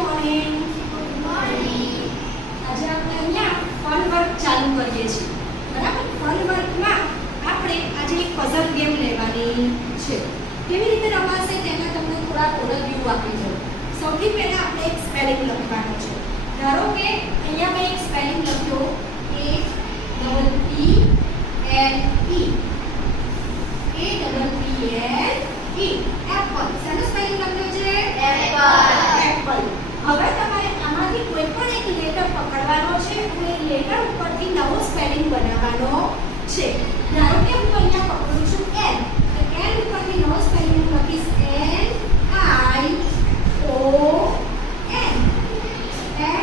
Morning. Good morning. આજે આપણે અહીંયા ફન વર્ક ચાલુ કરીએ છીએ. બરાબર? ફન વર્કમાં આપણે આજે એક પઝલ ગેમ લેવાની છે. કેવી રીતે રમાશે તેના તમને થોડા ઓવરવ્યૂ આપી દઉં. સૌથી પહેલા આપણે એક સ્પેલિંગ લખવાનો છે. ધારો કે અહીંયા મેં એક સ્પેલિંગ લખ્યો A-P-P-L-E એપલ. શેનો સ્પેલિંગ લખ્યો છે? એપલ. હવે તમારે આમાંથી કોઈ પણ એક લેટર પકડવાનો છે અને લેટર ઉપરથી નવો સ્પેલિંગ બનાવવાનો છે. ધારો કે હું અહીંયા પકડું છું N. તો N ઉપરથી નવો સ્પેલિંગ લખીશ N-I-O-N.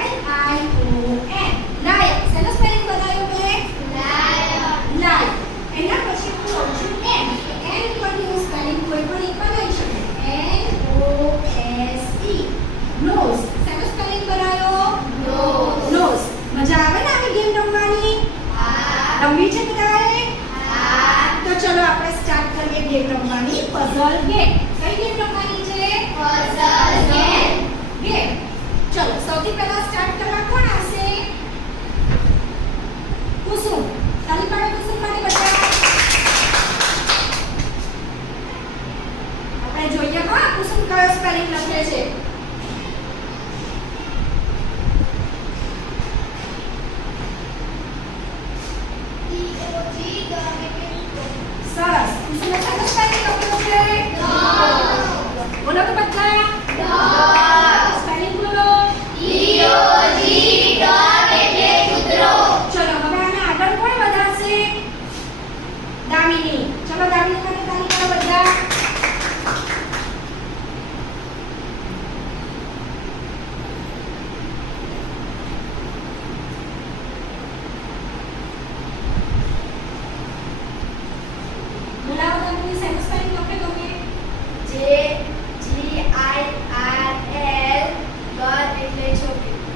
N-I-O-N. લાયન. શેનો સ્પેલિંગ બનાવ્યો મેં? લાયન. એના પછી હું લઉં છું N. N ઉપરથી હું સ્પેલિંગ કોઈ પણ એક બનાવી શકે. N-O-S-E. નોઝ. શેનો સ્પેલિંગ બનાવ્યો? નોઝ. મજા આવે ને આવી ગેમ રમવાની? રમવી છે બધાએ? તો ચલો આપણે સ્ટાર્ટ કરીએ ગેમ રમવાની. Puzzle game. કઈ ગેમ રમવાની છે? ગેમ. ચલો સૌથી પહેલા સ્ટાર્ટ કરવા કોણ આવશે? કુસુમ. તાલી પાડો કુસુમ માટે બધા. આપણે જોઈએ હા કુસુમ કયો સ્પેલિંગ લખે છે. સરસ. કુસુમે કયો સ્પેલિંગ લખ્યો છે? બોલો તો બધા. સ્પેલિંગ બોલો. ચલો હવે આને આગળ કોણ વધારશે? દામિની. ચલો દામિની માટે તાલી પાડો બધા. બોલાવો દામિની શેનો સ્પેલિંગ લખે તમે?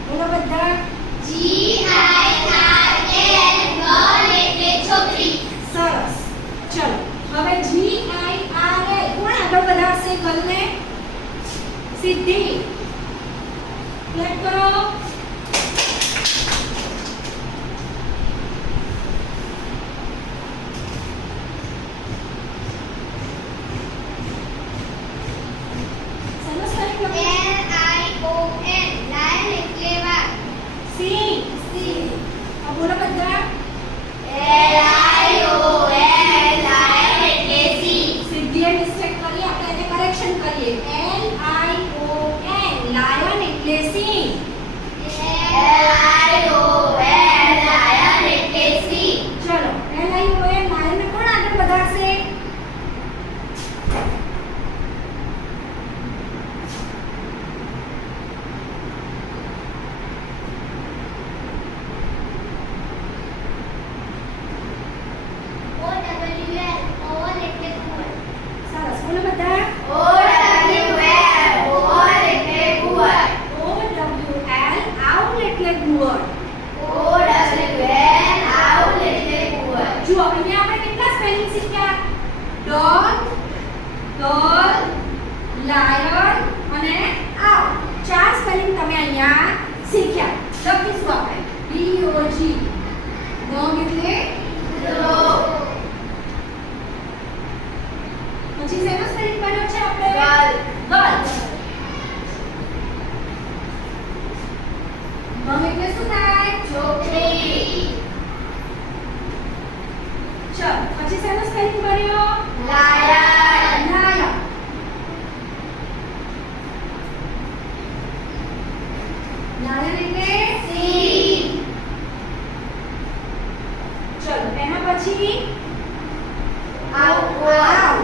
બોલો બધા. સરસ. ચલો હવે G-I-R-L કોણ આગળ વધારશે ગલને? સિદ્ધિ. ક્લેપ કરો. શેનો સ્પેલિંગ લખે? સી. બોલો બધા. સિદ્ધિએ મિસ્ટેક કરી આપણે એને કરેક્શન કરીએ. L-I-O-N લાયન એટલે સિંહ. ચલો L-I-O-N લાયનને કોણ આગળ વધારશે? સરસ. બોલો બધા. O-W-L આઉલ એટલે ગુવડ. જુઓ અહીંયા આપણે કેટલા સ્પેલિંગ શીખ્યા? ડોગ, ગર્લ, લાયન અને આઉલ. 4 સ્પેલિંગ તમે અહીંયા શીખ્યા. લખીશું આપણે D-O-G. ડોગ એટલે પછી શેનો સ્પેલિંગ બન્યો છે આપણે? ગર્લ. ગમ એટલે શું થાય? છોકરી. ચલ પછી શેનો સ્પેલિંગ બન્યો? લાયન. લાયન. લાયન એટલે સિંહ. ચલો એના પછી આઉ. આઉ.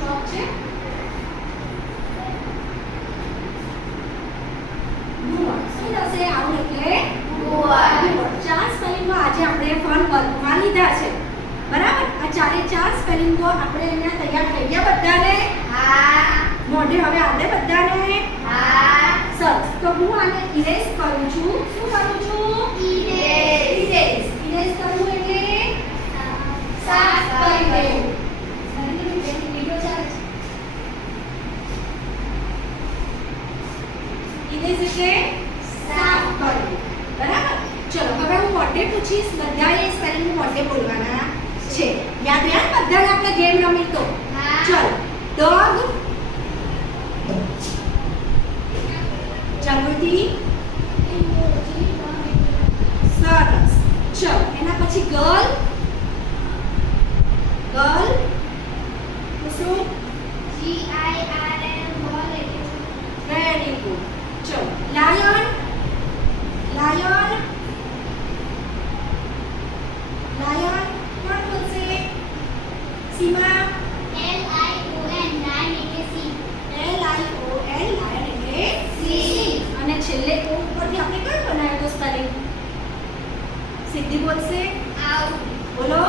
ચોક છે. ગુવડ. શું થશે? આઉલ એટલે ગુવડ. 4 સ્પેલિંગો આજે આપણે ફન વર્કમાં લીધા છે. બરાબર? આ 4 સ્પેલિંગો આપણે અહીંયા તૈયાર થઈ ગયા બધાને? મોઢે હવે આવડે બધાને? હા. સરસ. તો હું આને ઇરેઝ કરું છું. શું કરું છું? ઇરેઝ. ઇરેઝ કરવું એટલે સાફ કરી દેવું. વિડિયો ચાલે છે. ઇરેઝ એટલે સાફ કરવું. બરાબર? ચલો હવે હું મોઢે પૂછીશ. બધાએ સ્પેલિંગ મોઢે બોલવાના છે. યાદ રહ્યા બધાને આપણે ગેમ રમી તો. ચલો ડોગ. જાગૃતિ. સરસ. ચલો એના પછી girl. Girl. Kusum. Very good. ચલો લાયન. લાયન. લાયન કોણ બોલશે? સીમા. LION લાયન એટલે અને છેલ્લે ઓ ઉપરથી આપણે કયો બનાવ્યો તો સ્પેલિંગ? સિદ્ધિ બોલશે. બોલો.